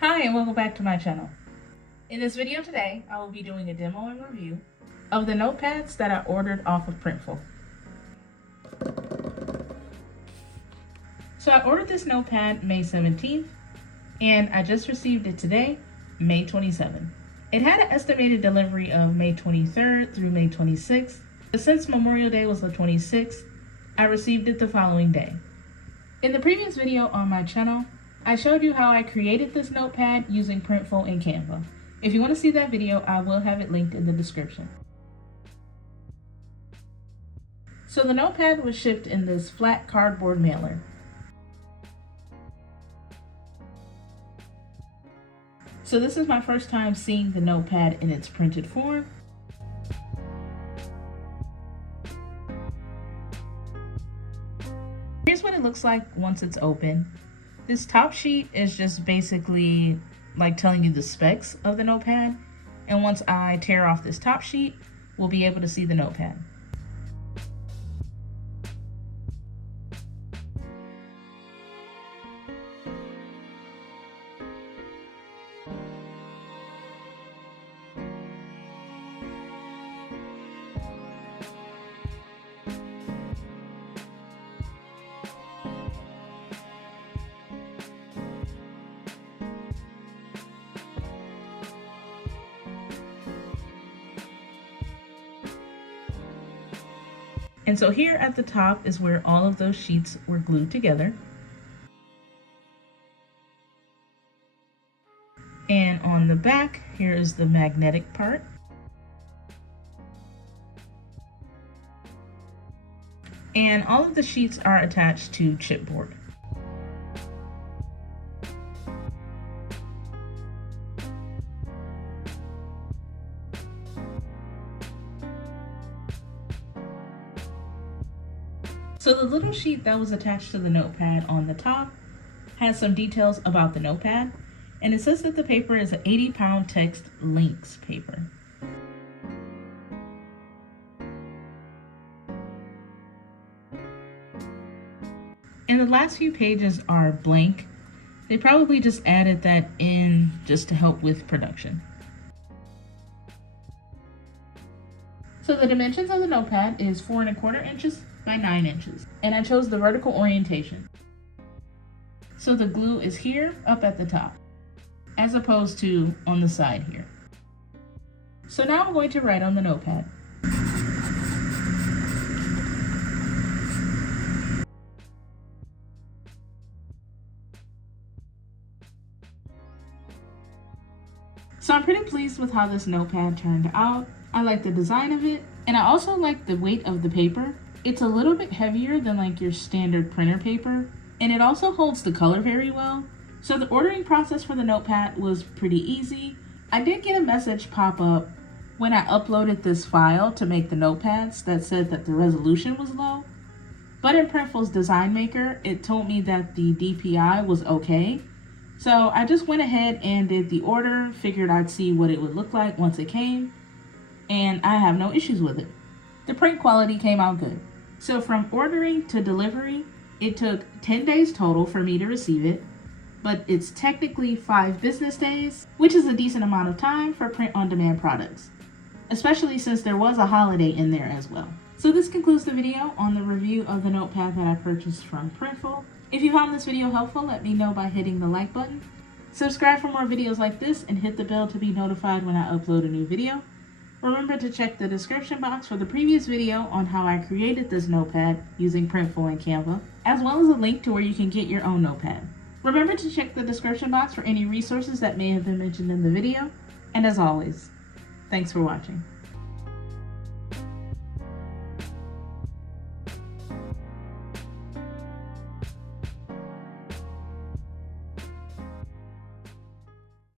Hi and welcome back to my channel. In this video today, I will be doing a demo and review of the notepads that I ordered off of Printful. So I ordered this notepad May 17th and I just received it today, May 27th. It had an estimated delivery of May 23rd through May 26th, but since Memorial Day was the 26th, I received it the following day. In the previous video on my channel, I showed you how I created this notepad using Printful and Canva. If you want to see that video, I will have it linked in the description. So the notepad was shipped in this flat cardboard mailer. So this is my first time seeing the notepad in its printed form. Here's what it looks like once it's open. This top sheet is just basically like telling you the specs of the notepad. And once I tear off this top sheet, we'll be able to see the notepad. And so here at the top is where all of those sheets were glued together. And on the back, here is the magnetic part. And all of the sheets are attached to chipboard. So the little sheet that was attached to the notepad on the top has some details about the notepad, and it says that the paper is an 80-pound text lynx paper. And the last few pages are blank. They probably just added that in just to help with production. So the dimensions of the notepad is 4 1/4 inches by 9 inches, and I chose the vertical orientation. So the glue is here up at the top, as opposed to on the side here. So now I'm going to write on the notepad. So I'm pretty pleased with how this notepad turned out. I like the design of it, and I also like the weight of the paper. It's a little bit heavier than like your standard printer paper, and it also holds the color very well. So the ordering process for the notepad was pretty easy. I did get a message pop up when I uploaded this file to make the notepads that said that the resolution was low. But in Printful's Design Maker, it told me that the DPI was okay. So I just went ahead and did the order, figured I'd see what it would look like once it came, and I have no issues with it. The print quality came out good. So from ordering to delivery, it took 10 days total for me to receive it, but it's technically 5 business days, which is a decent amount of time for print-on-demand products, especially since there was a holiday in there as well. So this concludes the video on the review of the notepad that I purchased from Printful. If you found this video helpful, let me know by hitting the like button. Subscribe for more videos like this and hit the bell to be notified when I upload a new video. Remember to check the description box for the previous video on how I created this notepad using Printful and Canva, as well as a link to where you can get your own notepad. Remember to check the description box for any resources that may have been mentioned in the video. And as always, thanks for watching.